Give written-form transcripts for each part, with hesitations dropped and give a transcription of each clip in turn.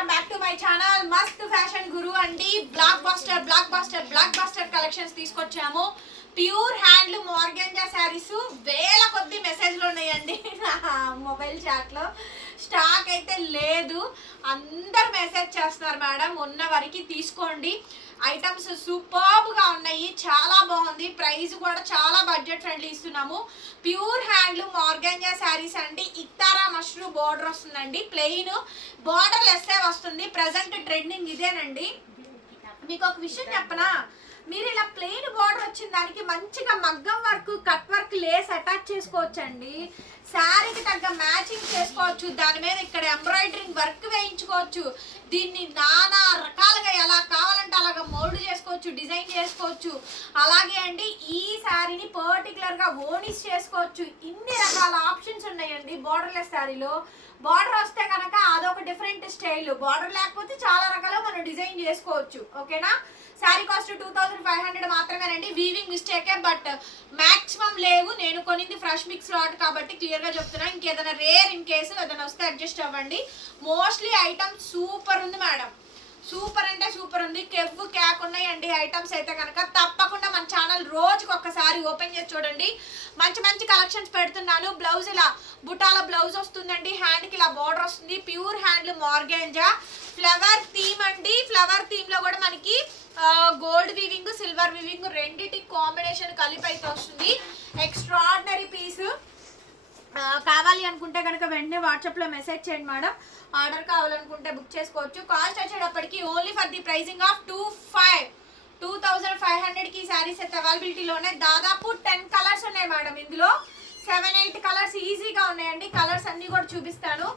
Welcome back to my channel మస్త్ fashion గురు అండి. Black buster collections తీసుకొచ్చాము. ప్యూర్ హ్యాండ్లూమ్ ఆర్గాంజా శారీస్ వేల కొద్ది మెసేజ్లు ఉన్నాయండి నా మొబైల్ చాట్ లో. స్టాక్ అయితే లేదు, అందరు మెసేజ్ చేస్తున్నారు మేడం, ఉన్న వరకు తీసుకోండి. ఐటమ్స్ సూపర్బ్గా ఉన్నాయి, చాలా బాగుంది. ప్రైస్ కూడా చాలా బడ్జెట్ ఫ్రెండ్లీ ఇస్తున్నాము. ప్యూర్ హ్యాండ్లూమ్ ఆర్గాంజా శారీస్ అండి. ఇక్తారా మష్రూ బార్డర్ వస్తుందండి, ప్లెయిన్ బార్డర్ లెస్సే వస్తుంది. ప్రజెంట్ ట్రెండింగ్ ఇదేనండి. మీకు ఒక విషయం చెప్పనా, మీరు ఇలా ప్లెయిన్ బార్డర్ వచ్చిన దానికి మంచిగా మగ్గం work, cut work, lace attach చేసుకోవచ్చండి. శారీకి తగ్గ మ్యాచింగ్ చేసుకోవచ్చు. దాని మీద ఇక్కడ ఎంబ్రాయిడరింగ్ వర్క్ వేయించుకోవచ్చు. దీన్ని నానా రకాలుగా ఎలా కావాలంటే అలాగా మోల్డ్ చేసుకోవచ్చు, డిజైన్ చేసుకోవచ్చు. అలాగే అండి ఈ శారీని పర్టికులర్గా ఓనిస్ చేసుకోవచ్చు. ఇన్ని రకాల ఆప్షన్స్ ఉన్నాయండి బార్డర్లెస్ శారీలో. బార్డర్ వస్తే కనుక అదొక డిఫరెంట్ స్టైల్, బార్డర్ లేకపోతే చాలా రకాలుగా మనం డిజైన్ చేసుకోవచ్చు. ఓకేనా. శారీ కాస్ట్ 2500 మాత్రమేనండి. వీవింగ్ మిస్టేకే, బట్ మాక్సిమం లేవు. నేను కొనింది ఫ్రెష్ మిక్స్ లాట్ కాబట్టి క్లియర్గా చెప్తున్నా. ఇంకేదైనా రేర్ ఇన్ కేసు ఏదైనా వస్తే అడ్జస్ట్ అవ్వండి. మోస్ట్లీ ఐటమ్ సూపర్ ఉంది మేడం, సూపర్ అంటే సూపర్ ఉంది. కెవ్వు క్యాక్ ఉన్నాయండి ఐటమ్స్ అయితే కనుక. తప్పకుండా మన ఛానల్ రోజుకి ఒక్కసారి ఓపెన్ చేసి చూడండి. మంచి మంచి కలెక్షన్స్ పెడుతున్నాను. బ్లౌజ్ ఇలా బుటాల బ్లౌజ్ వస్తుందండి, హ్యాండ్కి ఇలా బార్డర్ వస్తుంది. Pure handloom organza flower theme అండి. ఫ్లవర్ థీమ్ లో కూడా మనకి గోల్డ్ వీవింగ్, సిల్వర్ వీవింగ్ రెండిటి కాంబినేషన్ కలిపి అయితే వస్తుంది. Extraordinary piece. కావాలి అనుకుంటే కనుక వెంటనే వాట్సాప్లో మెసేజ్ చేయండి మేడం. ఆర్డర్ కావాలనుకుంటే బుక్ చేసుకోవచ్చు. కాస్ట్ వచ్చేటప్పటికి only for the pricing of 2500కి శారీస్ అయితే అవైలబిలిటీలోనే. దాదాపు 10 కలర్స్ ఉన్నాయి మేడం. ఇందులో 7-8 కలర్స్ ఈజీగా ఉన్నాయండి. కలర్స్ అన్ని కూడా చూపిస్తాను.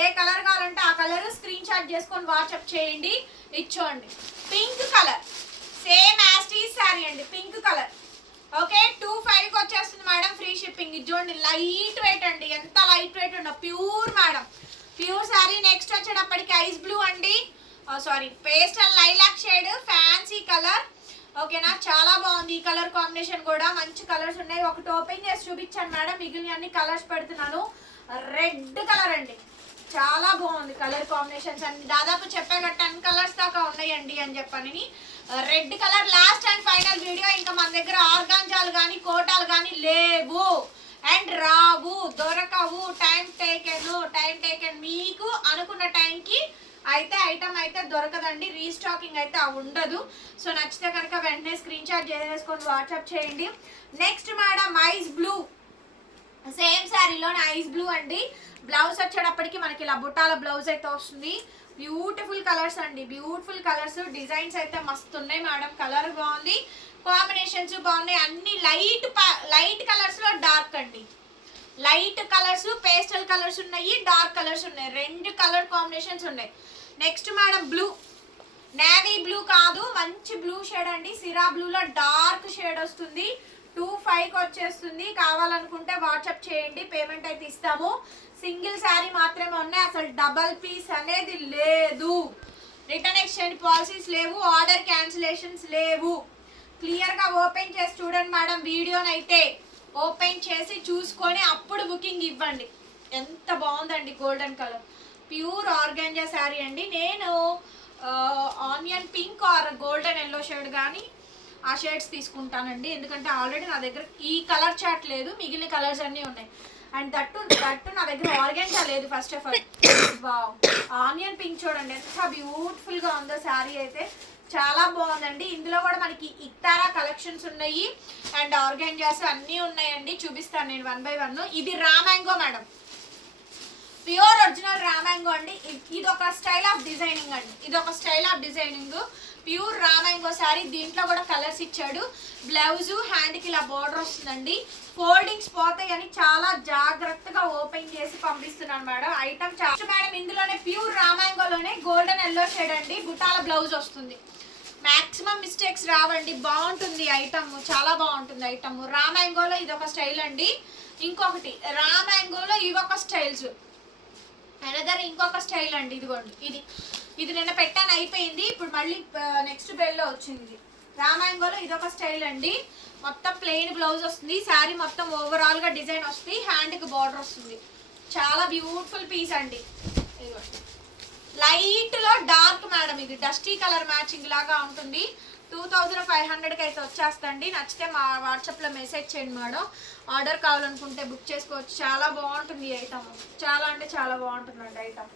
ఏ కలర్ కావాలంటే ఆ కలర్ స్క్రీన్ షాట్ చేసుకొని వాట్సాప్ చేయండి. ఇచ్చోండి పింక్ కలర్, సేమ్ యాస్టీస్ శారీ అండి, పింక్ కలర్. ఓకే, 2500కి వచ్చేస్తుంది మేడం, ఫ్రీ షిప్పింగ్. ఇది చూడండి లైట్ వెయిట్ అండి, ఎంత లైట్ వెయిట్ ఉండో, pure madam, pure sari. Next వచ్చేటప్పటికి ఐస్ బ్లూ అండి, sorry pastel lilac shade, fancy colour. ఓకేనా, చాలా బాగుంది ఈ కలర్ కాంబినేషన్ కూడా. మంచి కలర్స్ ఉన్నాయి. ఒకటి ఓపెన్ చేసి చూపించాను మేడం, మిగిలిన అన్ని కలర్స్ పెడుతున్నాను. రెడ్ కలర్ అండి, చాలా బాగుంది కలర్ కాంబినేషన్స్ అన్ని. దాదాపు చెప్పాక 10 కలర్స్ దాకా ఉన్నాయండి అని చెప్పని. Red colour last and final video. ఇంకా మన దగ్గర ఆర్గాంజాలు కానీ కోటాలు కానీ లేవు అండ్ రావు, దొరకవు. టైం టేకెన్ మీకు అనుకున్న టైంకి అయితే ఐటమ్ అయితే దొరకదండి. రీస్టాకింగ్ అయితే ఉండదు. సో నచ్చితే కనుక వెంటనే స్క్రీన్ షాట్ చేసేసుకొని వాట్సాప్ చేయండి. Next madam ice blue, same శారీలోనే ఐస్ బ్లూ అండి. బ్లౌజ్ వచ్చేటప్పటికి మనకి ఇలా బుట్టాల బ్లౌజ్ అయితే వస్తుంది. బ్యూటిఫుల్ కలర్స్ అండి, బ్యూటిఫుల్ కలర్స్. డిజైన్స్ అయితే మస్తు ఉన్నాయి మేడం. కలర్ బాగుంది, కాంబినేషన్స్ బాగున్నాయి. అన్ని లైట్ కలర్స్ లో డార్క్ అండి. లైట్ కలర్స్, పేస్టల్ కలర్స్ ఉన్నాయి, డార్క్ కలర్స్ ఉన్నాయి. 2 కలర్ కాంబినేషన్స్ ఉన్నాయి. Next madam blue, navy blue కాదు, మంచి బ్లూ షేడ్ అండి. సిరా బ్లూలో డార్క్ షేడ్ వస్తుంది. 2500కి వచ్చేస్తుంది. కావాలనుకుంటే వాట్సాప్ చేయండి, పేమెంట్ అయితే ఇస్తాము. సింగిల్ శారీ మాత్రమే ఉన్నాయి, అసలు డబల్ పీస్ అనేది లేదు. రిటర్న్ ఎక్స్చేంజ్ పాలసీస్ లేవు, ఆర్డర్ క్యాన్సిలేషన్స్ లేవు. క్లియర్గా ఓపెన్ చేసి చూడండి మేడం. వీడియోనైతే ఓపెన్ చేసి చూసుకొని అప్పుడు బుకింగ్ ఇవ్వండి. ఎంత బాగుందండి, golden colour, pure organza sari అండి. నేను onion pink are golden yellow shade కానీ ఆ షేడ్స్ తీసుకుంటానండి. ఎందుకంటే ఆల్రెడీ నా దగ్గర ఈ కలర్ చాట్ లేదు, మిగిలిన కలర్స్ అన్నీ ఉన్నాయి. అండ్ దట్టు నా దగ్గర ఆర్గాంజా లేదు. First of all wow, onion pink చూడండి ఎంత బ్యూటిఫుల్గా ఉందో శారీ అయితే. చాలా బాగుందండి. ఇందులో కూడా మనకి ఇక్తారా కలెక్షన్స్ ఉన్నాయి అండ్ ఆర్గాంజాస్ అన్నీ ఉన్నాయండి. చూపిస్తాను నేను 1 by 1. ఇది raw mango madam, pure original raw mango అండి. ఇది ఒక స్టైల్ ఆఫ్ డిజైనింగ్ అండి, ఇది ఒక style of designing. Pure raw mango sari. దీంట్లో కూడా కలర్స్ ఇచ్చాడు. బ్లౌజు హ్యాండ్కి ఇలా బార్డర్ వస్తుందండి. ఫోల్డింగ్స్ పోతాయి అని చాలా జాగ్రత్తగా ఓపెన్ చేసి పంపిస్తున్నాను మేడం. ఐటమ్ చాలా మేడం. ఇందులోనే ప్యూర్ రా మ్యాంగోలోనే గోల్డెన్ ఎల్లో షేడ్ అండి, బుటాల బ్లౌజ్ వస్తుంది. మాక్సిమం మిస్టేక్స్ రావండి, బాగుంటుంది ఐటమ్, చాలా బాగుంటుంది ఐటమ్. రా మ్యాంగోలో ఇది ఒక స్టైల్ అండి. ఇంకొకటి రా మ్యాంగోలో ఇవొక స్టైల్స్, అనదర్ ఇంకొక స్టైల్ అండి. ఇదిగోండి, ఇది నిన్న పెట్టాను, అయిపోయింది. ఇప్పుడు మళ్ళీ నెక్స్ట్ బెల్లో వచ్చింది. రా మ్యాంగోలో ఇదొక స్టైల్ అండి. మొత్తం ప్లెయిన్ బ్లౌజ్ వస్తుంది. శారీ మొత్తం ఓవరాల్ గా డిజైన్ వస్తుంది. హ్యాండ్ కి బార్డర్ వస్తుంది. చాలా బ్యూటిఫుల్ పీస్ అండి. లైట్ లో లో డార్క్ మేడం, ఇది డస్టీ కలర్ మ్యాచింగ్ లాగా ఉంటుంది. 2500కి అయితే వచ్చేస్తండి. నచ్చితే మా వాట్సాప్లో మెసేజ్ చేయండి మేడం. ఆర్డర్ కావాలనుకుంటే బుక్ చేసుకోవచ్చు. చాలా బాగుంటుంది ఈ ఐటమ్, చాలా అంటే చాలా బాగుంటుందండి ఐటమ్.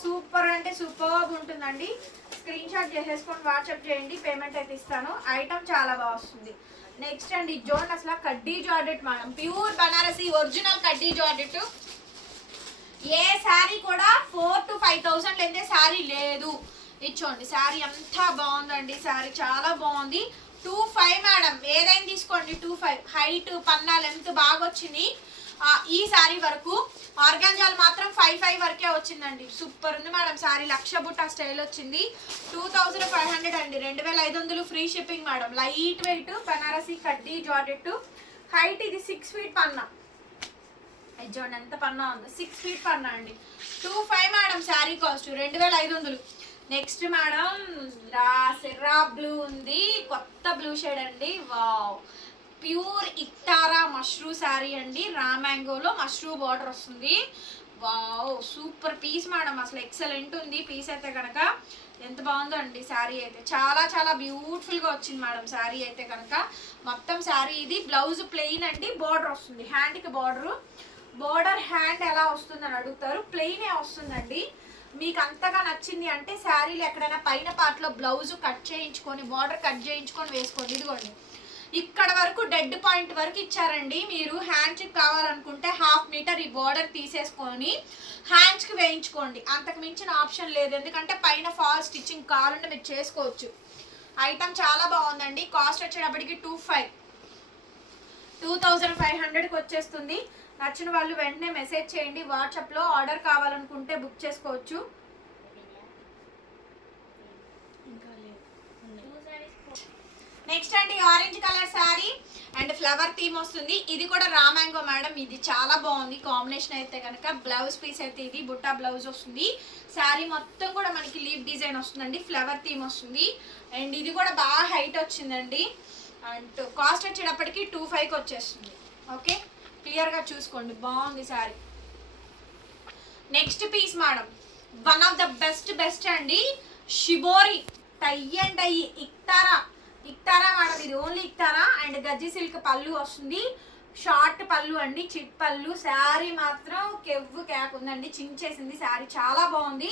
సూపర్ అంటే సూపర్ ఉంటుందండి. స్క్రీన్ షాట్ చేసేసుకొని వాట్సాప్ చేయండి, పేమెంట్ అయితే ఇస్తాను. ఐటమ్ చాలా బాగా వస్తుంది. నెక్స్ట్ అండి జోన్ అసలు కడ్డీ georgette madam, pure Banarasi original కడ్డీ జార్జెట్. ఏ శారీ కూడా 4,000 to 5,000 లేదే శారీ లేదు. ఇచ్చోండి శారీ అంతా బాగుందండి, శారీ చాలా బాగుంది. 25 మేడం, ఏదైనా తీసుకోండి 25. హైట్ పన్నా లెంత్ బాగా వచ్చింది ఈ శారీ వరకు. ఆర్గాంజాలు మాత్రం 5,500 వరకే వచ్చిందండి. సూపర్ ఉంది మేడం శారీ, లక్ష బుట్ట స్టైల్ వచ్చింది. 2500 అండి, 2500 free shipping madam. Light weight Banarasi కడ్డీ జార్జెట్. హైట్ ఇది 6 feet పన్నా. చూడండి ఎంత పన్నా ఉంది, 6 feet పన్నా అండి. 25 madam sari cost 2500. Next madam సెర్రా blue ఉంది, కొత్త బ్లూ షేడ్ అండి. వావ్, ప్యూర్ ఇక్తారా మష్రూ శారీ అండి. రా మ్యాంగోలో మష్రూ బార్డర్ వస్తుంది. వావ్ సూపర్ పీస్ మేడం, అసలు ఎక్సలెంట్ ఉంది పీస్ అయితే కనుక. ఎంత బాగుందో అండి శారీ అయితే, చాలా చాలా బ్యూటిఫుల్గా వచ్చింది మేడం శారీ అయితే కనుక. మొత్తం శారీ ఇది బ్లౌజ్ ప్లెయిన్ అండి, బార్డర్ వస్తుంది హ్యాండ్కి. బార్డర్ హ్యాండ్ ఎలా వస్తుందని అడుగుతారు, ప్లెయినే వస్తుందండి. మీకు అంతగా నచ్చింది అంటే శారీలు ఎక్కడైనా పైన పార్ట్లో బ్లౌజ్ కట్ చేయించుకొని, బార్డర్ కట్ చేయించుకొని వేసుకోండి. ఇదిగోండి ఇక్కడ వరకు డెడ్ పాయింట్ వరకు ఇచ్చారండి. మీరు హ్యాండ్స్కి కావాలనుకుంటే 1/2 మీటర్ ఈ బార్డర్ తీసేసుకొని హ్యాండ్స్కి వేయించుకోండి. అంతకు మించిన ఆప్షన్ లేదు, ఎందుకంటే పైన ఫాల్ స్టిచ్చింగ్ కావాలంటే మీరు చేసుకోవచ్చు. ఐటమ్ చాలా బాగుందండి. కాస్ట్ వచ్చేటప్పటికి 2500కి వచ్చేస్తుంది. నచ్చిన వాళ్ళు వెంటనే మెసేజ్ చేయండి వాట్సాప్లో. ఆర్డర్ కావాలనుకుంటే బుక్ చేసుకోవచ్చు. నెక్స్ట్ అండి orange colour sari and flower theme వస్తుంది. ఇది కూడా రా మ్యాంగో మేడం, ఇది చాలా బాగుంది కాంబినేషన్ అయితే కనుక. బ్లౌజ్ పీస్ అయితే ఇది బుట్టా బ్లౌజ్ వస్తుంది. శారీ మొత్తం కూడా మనకి లీఫ్ డిజైన్ వస్తుందండి, ఫ్లవర్ థీమ్ వస్తుంది. అండ్ ఇది కూడా బాగా హైట్ వచ్చిందండి. అండ్ కాస్ట్ వచ్చేటప్పటికి 25కి వచ్చేస్తుంది. ఓకే, క్లియర్గా చూసుకోండి, బాగుంది sari. Next piece madam, one of the best అండి. షిబోరి టై అండ్ టై ఇక్తారా మేడం, ఇది ఓన్లీ ఇక్తారా. అండ్ గజ్జి సిల్క్ పళ్ళు వస్తుంది, షార్ట్ పళ్ళు అండి, చిట్ పళ్ళు. శారీ మాత్రం కెవ్వు క్యాక్ ఉందండి, చించేసింది శారీ, చాలా బాగుంది.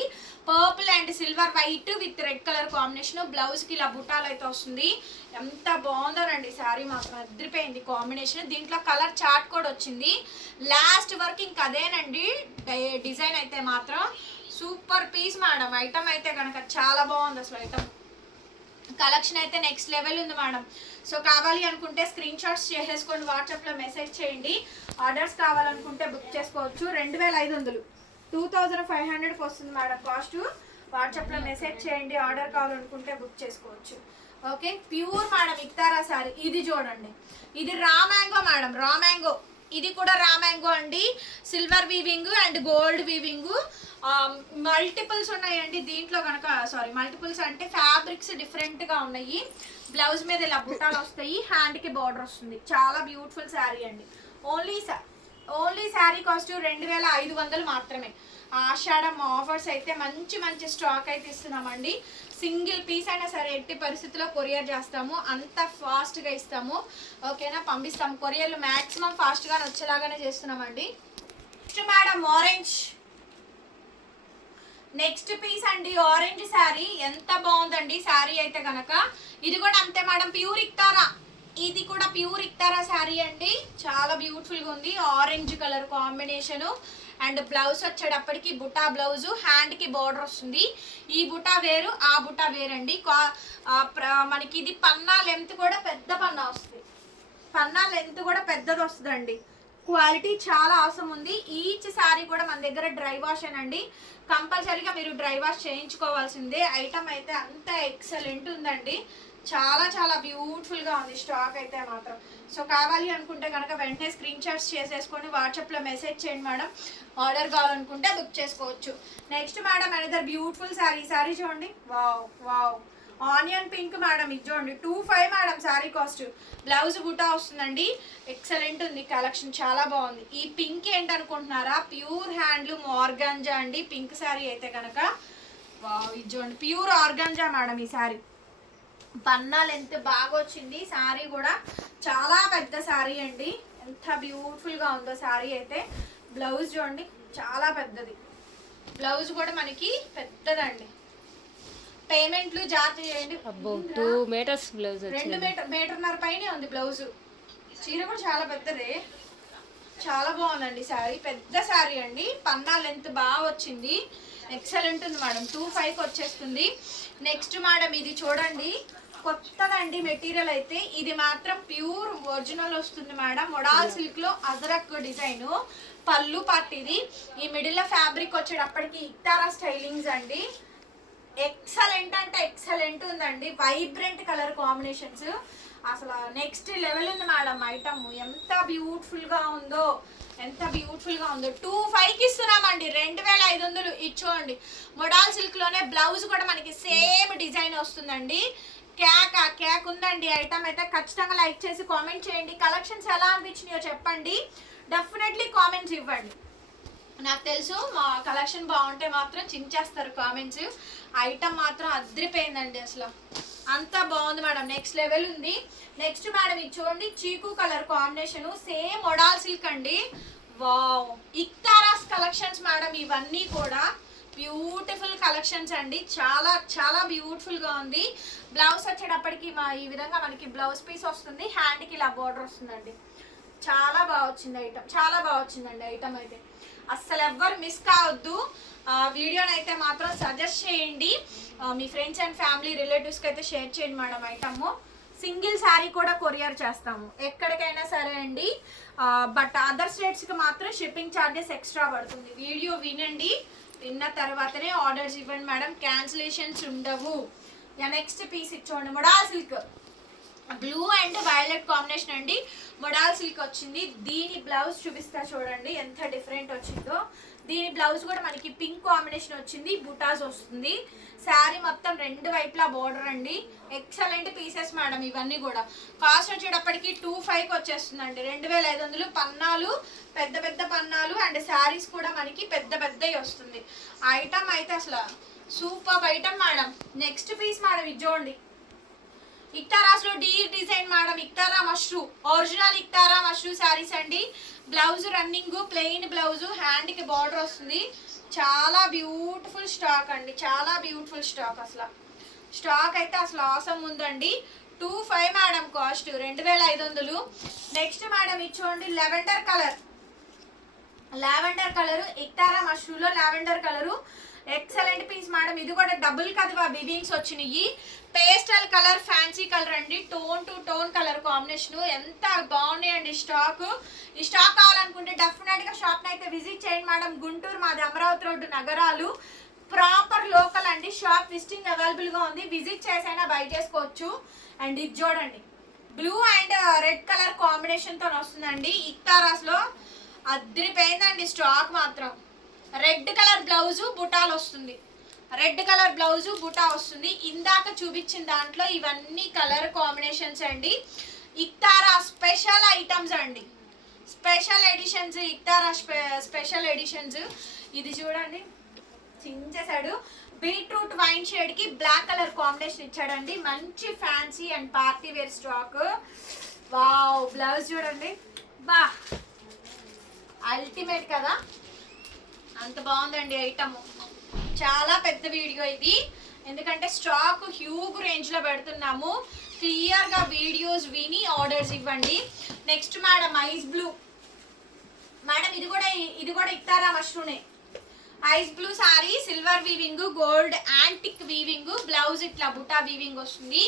Purple and silver white with red colour combination. బ్లౌజ్కి ఇలా బుటాలు అయితే వస్తుంది. ఎంత బాగుందోనండి శారీ మాత్రం, అదిరిపోయింది కాంబినేషన్. దీంట్లో కలర్ చార్ట్ కూడా వచ్చింది. లాస్ట్ వరకు ఇంక అదేనండి డిజైన్ అయితే మాత్రం. సూపర్ పీస్ మేడం, ఐటమ్ అయితే కనుక చాలా బాగుంది అసలు. ఐటమ్ కలెక్షన్ అయితే నెక్స్ట్ లెవెల్ ఉంది మేడం. సో కావాలి అనుకుంటే స్క్రీన్ షాట్స్ చేసేసుకొని వాట్సాప్లో మెసేజ్ చేయండి. ఆర్డర్స్ కావాలనుకుంటే బుక్ చేసుకోవచ్చు. 2500, 2500కి వస్తుంది మేడం కాస్ట్. వాట్సాప్లో మెసేజ్ చేయండి, ఆర్డర్ కావాలనుకుంటే బుక్ చేసుకోవచ్చు. ఓకే, ప్యూర్ మేడం ఇక్తారా శారీ. ఇది చూడండి, ఇది raw mango madam, raw mango. ఇది కూడా రా మ్యాంగో అండి, silver weaving and gold weaving. Multiples ఉన్నాయండి దీంట్లో కనుక. సారీ, మల్టిపుల్స్ అంటే ఫ్యాబ్రిక్స్ డిఫరెంట్గా ఉన్నాయి. బ్లౌజ్ మీద ఇలా బుట్టాలు వస్తాయి, హ్యాండ్కి బార్డర్ వస్తుంది. చాలా బ్యూటిఫుల్ శారీ అండి. ఓన్లీ శారీ కాస్ట్ 2500 మాత్రమే. ఆషాఢం ఆఫర్స్ అయితే మంచి స్టాక్ అయితే ఇస్తున్నామండి. సింగిల్ పీస్ అయినా సరే ఎట్టి పరిస్థితుల్లో కొరియర్ చేస్తాము, అంత ఫాస్ట్గా ఇస్తాము. ఓకేనా, పంపిస్తాము. కొరియర్లు మ్యాక్సిమం ఫాస్ట్గానే వచ్చేలాగానే చేస్తున్నామండి. Next madam orange, next piece అండి ఆరెంజ్ శారీ. ఎంత బాగుందండి శారీ అయితే కనుక. ఇది కూడా అంతే మేడం, ప్యూర్ ఇక్తారా. ఇది కూడా ప్యూర్ ఇక్తారా శారీ అండి, చాలా బ్యూటిఫుల్గా ఉంది. Orange colour combination. And blouse వచ్చేటప్పటికి బుటా బ్లౌజ్, హ్యాండ్కి బార్డర్ వస్తుంది. ఈ బుటా వేరు, ఆ బుటా వేరండి. మనకి ఇది పన్నా లెంత్ కూడా పెద్ద పన్నా వస్తుంది, పన్నా లెంత్ కూడా పెద్దది వస్తుందండి. క్వాలిటీ చాలా అవసరం ఉంది. ఈచ్ శారీ కూడా మన దగ్గర డ్రై వాష్ అండి, కంపల్సరీగా మీరు డ్రై వాష్ చేయించుకోవాల్సిందే. ఐటమ్ అయితే అంత ఎక్సలెంట్ ఉందండి, చాలా బ్యూటిఫుల్గా ఉంది స్టాక్ అయితే మాత్రం. సో కావాలి అనుకుంటే కనుక వెంటనే స్క్రీన్ షాట్స్ చేసేసుకొని వాట్సాప్లో మెసేజ్ చేయండి మేడం. ఆర్డర్ కావాలనుకుంటే బుక్ చేసుకోవచ్చు. Next madam another beautiful sari చూడండి. వావ్ ఆనియన్ పింక్ మేడం, ఇది చూడండి 25 మేడం శారీ కాస్ట్. బ్లౌజ్ బుటా వస్తుందండి, ఎక్సలెంట్ ఉంది కలెక్షన్, చాలా బాగుంది. ఈ పింక్ ఏంటనుకుంటున్నారా, ప్యూర్ హ్యాండ్లూమ్ ఆర్గాంజా అండి పింక్ శారీ అయితే కనుక. వావ్, ఇది చూడండి ప్యూర్ ఆర్గాంజా మేడం ఈ శారీ. పన్నాలు ఎంత బాగా వచ్చింది. శారీ కూడా చాలా పెద్ద శారీ అండి, ఎంత బ్యూటిఫుల్ గా ఉందో శారీ అయితే. బ్లౌజ్ చూడండి చాలా పెద్దది, బ్లౌజ్ కూడా మనకి పెద్దదండి. పేమెంట్లు జాగ్రత్త చేయండి. 2 మీటర్స్ బ్లౌజ్, 2 మీటర్న్నర పైనే ఉంది బ్లౌజ్. చీర కూడా చాలా పెద్దదే, చాలా బాగుందండి శారీ. పెద్ద శారీ అండి, పన్నా లెంత్ బాగా వచ్చింది, ఎక్సలెంట్ ఉంది మేడం. 25కి వచ్చేస్తుంది. నెక్స్ట్ మేడం ఇది చూడండి, కొత్తదండి మెటీరియల్ అయితే. ఇది మాత్రం ప్యూర్ ఒరిజినల్ వస్తుంది మేడం. మొడాల్ సిల్క్ లో అజరక్ డిజైన్ పళ్ళు పార్ట్. ఇది ఈ మిడిల్ లో ఫ్యాబ్రిక్ వచ్చేటప్పటికి ఇక్తారా స్టైలింగ్స్ అండి. ఎక్సలెంట్ అంటే ఎక్సలెంట్ ఉందండి, వైబ్రెంట్ కలర్ కాంబినేషన్స్. అసలు నెక్స్ట్ లెవెల్ ఉంది మేడం ఐటమ్. ఎంత బ్యూటిఫుల్ గా ఉందో, ఎంత బ్యూటిఫుల్ గా ఉందో. 25కి ఇస్తున్నామండి, 2500. ఇచ్చోండి మొడాల్ సిల్క్ లోనే బ్లౌజ్ కూడా మనకి సేమ్ డిజైన్ వస్తుందండి. కేక్ ఉందండి ఐటమ్ అయితే. ఖచ్చితంగా లైక్ చేసి కామెంట్ చేయండి. కలెక్షన్స్ ఎలా అనిపించినాయో చెప్పండి, డెఫినెట్లీ కామెంట్స్ ఇవ్వండి. నాకు తెలుసు మా కలెక్షన్ బాగుంటే మాత్రం చించేస్తారు కామెంట్స్. ఐటమ్ మాత్రం అదిరిపోయిందండి, అసలు అంత బాగుంది మేడం, నెక్స్ట్ లెవెల్ ఉంది. నెక్స్ట్ మేడం ఇది చూడండి, చీకు colour combination, same modal silk అండి. వావ్, ఇక్తారాస్ కలెక్షన్స్ మేడం ఇవన్నీ కూడా. బ్యూటిఫుల్ కలెక్షన్స్ అండి, చాలా చాలా బ్యూటిఫుల్ గా ఉంది. బ్లౌజ్ వచ్చేటప్పటికి ఈ విధంగా మనకి బ్లౌజ్ పీస్ వస్తుంది, హ్యాండ్ కి ఇలా బోర్డర్ వస్తుందండి. చాలా బాగా వచ్చింది ఐటమ్, చాలా బాగా వచ్చిందండి ఐటమ్ అయితే. అస్సలు ఎవ్వరు మిస్ కావద్దు. వీడియోని అయితే మాత్రం సజెస్ట్ చేయండి, మీ ఫ్రెండ్స్ అండ్ ఫ్యామిలీ రిలేటివ్స్కి అయితే షేర్ చేయండి మేడం ఐటమ్. సింగిల్ శారీ కూడా కొరియర్ చేస్తాము ఎక్కడికైనా సరే అండి. బట్ అదర్ స్టేట్స్కి మాత్రం షిప్పింగ్ ఛార్జెస్ ఎక్స్ట్రా పడుతుంది. వీడియో వినండి, విన్న తర్వాతనే ఆర్డర్స్ ఇవ్వండి మేడం, క్యాన్సిలేషన్స్ ఉండవు. నెక్స్ట్ పీస్ ఇచ్చోండి, modal silk blue and violet combination అండి. మొడాల్ సిల్క్ వచ్చింది. దీని బ్లౌజ్ చూపిస్తా చూడండి ఎంత డిఫరెంట్ వచ్చిందో. దీని బ్లౌజ్ కూడా మనకి పింక్ కాంబినేషన్ వచ్చింది, బుటాస్ వస్తుంది. శారీ మొత్తం 2 వైపులా బోర్డర్ అండి. ఎక్సలెంట్ పీసెస్ మేడం ఇవన్నీ కూడా. కాస్ట్ వచ్చేటప్పటికి 25కి వచ్చేస్తుందండి, 2500. పన్నాలు పెద్ద పెద్ద పన్నాలు అండ్ శారీస్ కూడా మనకి పెద్ద పెద్దవి వస్తుంది. ఐటమ్ అయితే అసలు super item madam. Next piece madam ఇది చూడండి, ఇక్తారాస్ లో డీ డిజైన్ మేడం. ఇక్తారా మష్రూ, ఒరిజినల్ ఇక్తారా మష్రూ శారీస్ అండి. Blouse running plain blouse, hand కి బార్డర్ వస్తుంది. చాలా బ్యూటిఫుల్ స్టాక్ అండి, చాలా బ్యూటిఫుల్ స్టాక్. అసలు స్టాక్ అయితే అసలు అవసరం ఉందండి. 25 మేడం కాస్ట్, 2500. నెక్స్ట్ మేడం ఇది చూడండి, లెవెండర్ కలర్. లావెండర్ కలర్, ఇక్తారా మష్రూలో lavender colour. Excellent piece madam. ఇది కూడా డబుల్ కదవా వివింగ్స్ వచ్చినాయి. పేస్టల్ కలర్, ఫ్యాన్సీ కలర్ అండి, tone to tone colour combination. ఎంత బాగున్నాయండి స్టాక్. ఈ స్టాక్ కావాలనుకుంటే డెఫినెట్ గా షాప్ అయితే విజిట్ చేయండి మేడం. గుంటూరు, మాది అమరావతి రోడ్డు, నగరాలు. ప్రాపర్ లోకల్ అండి. షాప్ విజిటింగ్ అవైలబుల్ గా ఉంది, విజిట్ చేసైనా బై చేసుకోవచ్చు. అండ్ ఇది చూడండి, blue and red colour combination తో వస్తుందండి. ఇక్తారాస్ లో అదిరిపోయిందండి స్టాక్ మాత్రం. రెడ్ కలర్ బ్లౌజు బుటాలు వస్తుంది, రెడ్ కలర్ బ్లౌజు బుటా వస్తుంది. ఇందాక చూపించిన దాంట్లో ఇవన్నీ కలర్ కాంబినేషన్స్ అండి. ఇక్తారా స్పెషల్ ఐటమ్స్ అండి, స్పెషల్ ఎడిషన్స్. ఇక్తారా స్పెషల్ ఎడిషన్స్. ఇది చూడండి చించేసాడు, బీట్రూట్ వైన్ షేడ్ కి బ్లాక్ కలర్ కాంబినేషన్ ఇచ్చాడండి. మంచి fancy and party wear stock. Wow, blouse చూడండి, బా అల్టిమేట్ కదా, అంత బాగుందండి ఐటమ్. చాలా పెద్ద వీడియో ఇది, ఎందుకంటే స్టాక్ హ్యూజ్ రేంజ్ లో పెడుతున్నాము. క్లియర్ గా వీడియోస్ విని ఆర్డర్స్ ఇవ్వండి. Next madam ice blue madam, ఇది కూడా ఇక్తారా మష్రూనే. Ice blue sari, silver weaving, gold antique weaving, blouse ఇట్లా బుటా వీవింగ్ వస్తుంది.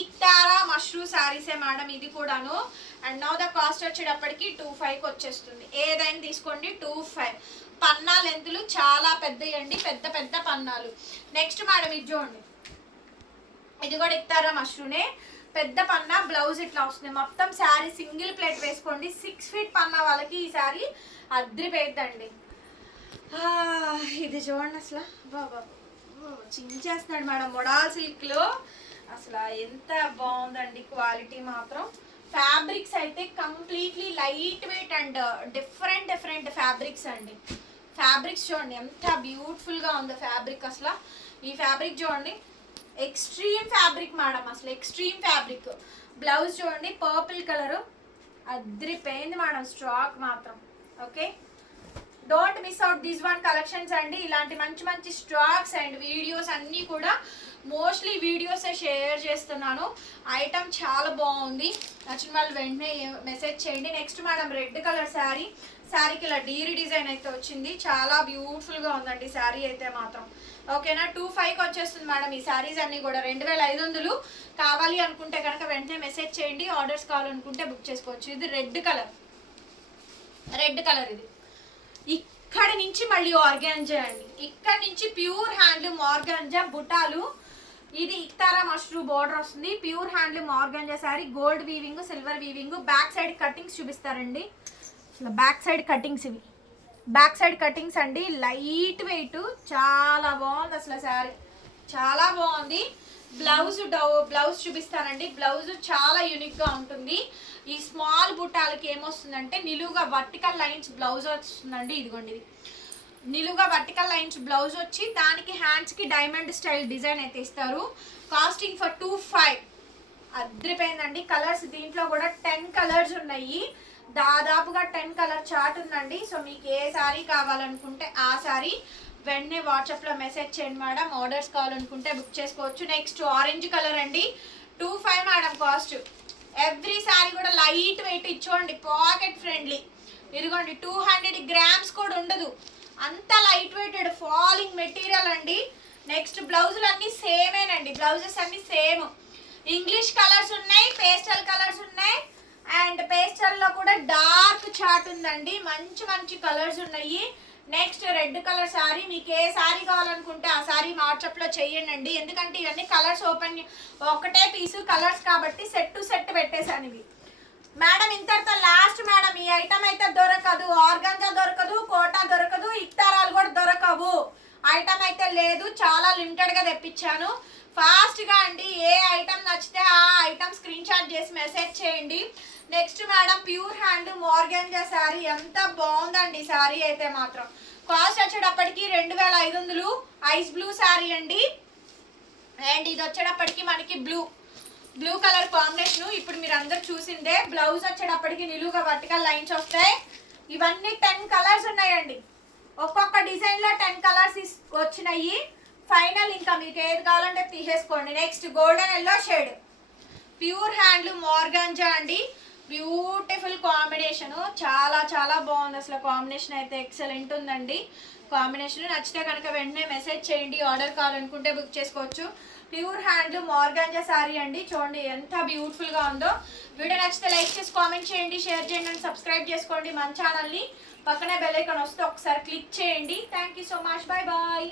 ఇక్తారా మష్రూ సారీసే మేడం ఇది కూడాను. అండ్ నౌ ద కాస్ట్ వచ్చేటప్పటికి 25కి వచ్చేస్తుంది. ఏదైనా తీసుకోండి 25. పన్నా లెంతులు చాలా పెద్దవి అండి, పెద్ద పెద్ద పన్నాలు. నెక్స్ట్ మేడం ఇది చూడండి, ఇది కూడా ఇక్తారా మష్రూనే. పెద్ద పన్నా, బ్లౌజ్ ఇట్లా వస్తుంది. మొత్తం శారీ సింగిల్ ప్లేట్ వేసుకోండి. 6 ఫీట్ పన్నా వాళ్ళకి ఈ శారీ అద్రిపోయిద్దండి. ఇది చూడండి అసలు బాబా చించేస్తున్నాడు మేడం. మొడాల్ సిల్క్ లో అసలు ఎంత బాగుందండి క్వాలిటీ మాత్రం. ఫ్యాబ్రిక్స్ అయితే completely light weight and different fabrics అండి. ఫ్యాబ్రిక్స్ చూడండి ఎంత బ్యూటిఫుల్ గా ఉందో ఫ్యాబ్రిక్. అసలు ఈ ఫ్యాబ్రిక్ చూడండి, ఎక్స్ట్రీమ్ ఫ్యాబ్రిక్ మేడం, అసలు ఎక్స్ట్రీమ్ ఫ్యాబ్రిక్. బ్లౌజ్ చూడండి పర్పుల్ కలరు, అద్రిపోయింది మేడం స్టాక్ మాత్రం. Okay, don't miss out this one collections అండి. ఇలాంటి మంచి మంచి స్టాక్స్ అండ్ వీడియోస్ అన్నీ కూడా మోస్ట్లీ వీడియోసే షేర్ చేస్తున్నాను. ఐటమ్ చాలా బాగుంది, నచ్చిన వాళ్ళు వెంటనే మెసేజ్ చేయండి. Next madam red colour sari, శారీకి ఇలా డీరీ డిజైన్ అయితే వచ్చింది, చాలా బ్యూటిఫుల్గా ఉందండి శారీ అయితే మాత్రం. ఓకేనా, 25కి వచ్చేస్తుంది మేడం ఈ శారీస్ అన్నీ కూడా. 2500 కావాలి అనుకుంటే కనుక వెంటనే మెసేజ్ చేయండి. ఆర్డర్స్ కావాలనుకుంటే బుక్ చేసుకోవచ్చు. ఇది రెడ్ కలర్, రెడ్ కలర్ ఇది. ఇక్కడి నుంచి మళ్ళీ ఆర్గాంజా అండి, ఇక్కడ నుంచి ప్యూర్ హ్యాండ్లూమ్ ఆర్గాంజా బుటాలు. ఇది ఇక్తారా మష్రూ బోర్డర్ వస్తుంది, pure handloom organza sari, gold weaving, silver weaving. Back side cuttings చూపిస్తారండి, బ్యాక్ సైడ్ కటింగ్స్ ఇవి, బ్యాక్ సైడ్ కటింగ్స్ అండి. లైట్ వెయిట్, చాలా బాగుంది అసలు శారీ, చాలా బాగుంది. బ్లౌజ్ చూపిస్తానండి. బ్లౌజ్ చాలా యూనిక్గా ఉంటుంది. ఈ స్మాల్ బుట్టాలకి ఏమొస్తుందంటే నిలువుగా వర్టికల్ లైన్స్ బ్లౌజ్ వస్తుందండి. ఇదిగోండి, ఇది నిలువుగా వర్టికల్ లైన్స్ బ్లౌజ్ వచ్చి దానికి హ్యాండ్స్కి డైమండ్ స్టైల్ డిజైన్ అయితే ఇస్తారు. Casting for 25. అద్రిపోయిందండి. కలర్స్ దీంట్లో కూడా 10 కలర్స్ ఉన్నాయి, దాదాపుగా 10 కలర్ చార్ట్ ఉందండి. సో మీకు ఏ శారీ కావాలనుకుంటే ఆ శారీ వెంటనే వాట్సాప్లో మెసేజ్ చేయండి మేడం. ఆర్డర్స్ కావాలనుకుంటే బుక్ చేసుకోవచ్చు. నెక్స్ట్ ఆరెంజ్ కలర్ అండి, 25 మేడం కాస్ట్. ఎవ్రీ శారీ కూడా లైట్ వెయిట్ ఇచ్చోండి, పాకెట్ ఫ్రెండ్లీ. ఇదిగోండి 200 గ్రామ్స్ కూడా ఉండదు, అంత లైట్ వెయిటెడ్ ఫాలింగ్ మెటీరియల్ అండి. నెక్స్ట్ బ్లౌజులు అన్నీ సేమేనండి, బ్లౌజెస్ అన్నీ సేమ్. ఇంగ్లీష్ కలర్స్ ఉన్నాయి, పేస్టల్ కలర్స్ ఉన్నాయి, అండ్ పేస్టల్లో కూడా డార్క్ చార్ట్ ఉందండి. మంచి మంచి కలర్స్ ఉన్నాయి. నెక్స్ట్ రెడ్ కలర్ శారీ, మీకు ఏ శారీ కావాలనుకుంటే ఆ శారీ వాట్సాప్లో చెయ్యండి. ఎందుకంటే ఇవన్నీ కలర్స్ ఓపెన్, ఒకటే పీసు కలర్స్ కాబట్టి సెట్ టు సెట్ పెట్టేశాను ఇవి మేడం. ఇంతటితో లాస్ట్ మేడం, ఈ ఐటమ్ అయితే దొరకదు, ఆర్గాంజా దొరకదు, కోటా దొరకదు, ఇక్తారాలు కూడా దొరకవు. ఐటమ్ అయితే లేదు, చాలా లిమిటెడ్గా తెప్పించాను. ఫాస్ట్గా అండి, ఏ ఐటమ్ నచ్చితే ఆ ఐటమ్ స్క్రీన్ షాట్ చేసి మెసేజ్ చేయండి. Next madam pure hand organza sari, ఎంత బాగుందండి శారీ అయితే మాత్రం. కాస్ట్ వచ్చేటప్పటికి 2500. ఐస్ బ్లూ శారీ అండి, అండ్ ఇది వచ్చేటప్పటికి మనకి బ్లూ కలర్ కాంబినేషన్. ఇప్పుడు మీరు అందరు చూసిందే. బ్లౌజ్ వచ్చేటప్పటికి నిలువుగా వర్టికల్ లైన్స్ వస్తాయి. ఇవన్నీ 10 కలర్స్ ఉన్నాయండి, ఒక్కొక్క డిజైన్లో 10 కలర్స్ వచ్చినాయి. ఫైనల్ ఇంకా మీకు ఏది కావాలంటే తీసేసుకోండి. Next golden yellow shade, pure handloom organza అండి. బ్యూటిఫుల్ కాంబినేషన్, చాలా చాలా బాగుంది అసలు. కాంబినేషన్ అయితే ఎక్సలెంట్ ఉందండి. కాంబినేషన్ నచ్చితే కనుక వెంటనే మెసేజ్ చేయండి. ఆర్డర్ కావాలనుకుంటే బుక్ చేసుకోవచ్చు. ప్యూర్ హ్యాండ్లూమ్ ఆర్గాంజా శారీ అండి, చూడండి ఎంత బ్యూటిఫుల్గా ఉందో. వీడియో నచ్చితే లైక్ చేసి కామెంట్ చేయండి, షేర్ చేయండి అండ్ సబ్స్క్రైబ్ చేసుకోండి మన ఛానల్ని. పక్కనే బెల్ ఐకాన్ వస్తే ఒకసారి క్లిక్ చేయండి. Thank you so much, bye bye.